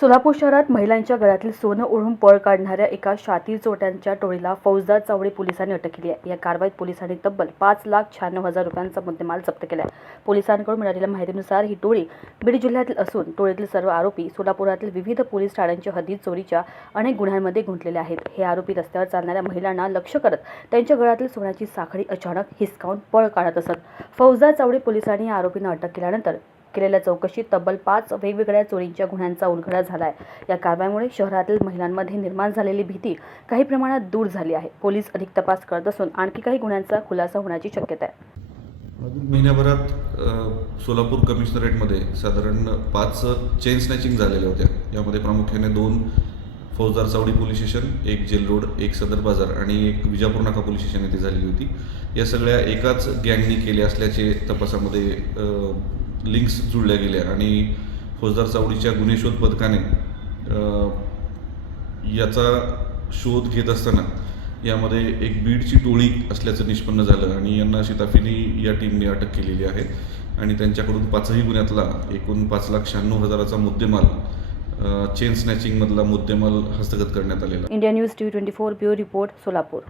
सोलापूर शहरात महिलांच्या गळ्यातील सोनं ओढून पळ काढणाऱ्या एका शाती चोट्यांच्या टोळीला फौजदार चावडी पोलिसांनी अटक केली आहे. या कारवाईत पोलिसांनी तब्बल पाच लाख शहाण्णव हजार रुपयांचा मुद्देमाल जप्त केला आहे. पोलिसांकडून मिळालेल्या माहितीनुसार ही टोळी बीड जिल्ह्यातील असून टोळीतील सर्व आरोपी सोलापुरातील विविध पोलीस ठाण्यांच्या हद्दीत चोरीच्या अनेक गुन्ह्यांमध्ये गुंतलेले आहेत. हे आरोपी रस्त्यावर चालणाऱ्या महिलांना लक्ष करत त्यांच्या गळ्यातील सोन्याची साखळी अचानक हिसकावून पळ काढत असत. फौजदार चावडी पोलिसांनी या आरोपींना अटक केल्यानंतर केलेल्या चौकशीत तब्बल पाच वेगवेगळ्या चोरींच्या गुन्ह्यांचा उलगडा झाला आहे या कारवाईमुळे शहरातील महिलांमध्ये निर्माण झालेली भीती काही प्रमाणात दूर झाली आहे. पोलीस अधिक तपास करत असून आणखी काही गुन्ह्यांचा खुलासा होण्याची शक्यता आहे. मागील महिन्याभरात सोलापूर कमिशनरेटमध्ये साधारण पाच चेन स्नॅचिंग झालेल्या होत्या. यामध्ये प्रामुख्याने दोन फौजदार चावडी पोलीस स्टेशन एक जेल रोड एक सदर बाजार आणि एक विजापूर नाका पोलीस स्टेशन येथे झालेली होती. या सगळ्या एकाच गँगनी केल्या असल्याचे तपासामध्ये लिंक्स जुळल्या गेल्या. आणि फौजदार चावडीच्या गुन्हे शोध पथकाने याचा शोध घेत असताना यामध्ये एक बीडची टोळी असल्याचं निष्पन्न झालं आणि यांना शिताफीने या टीमने अटक केलेली आहे. आणि त्यांच्याकडून पाचही गुन्ह्यातला एकूण पाच लाख शहाण्णव हजाराचा मुद्देमाल चेन स्नॅचिंगमधला मुद्देमाल हस्तगत करण्यात आलेला. India news T twenty four bureau report Solapur.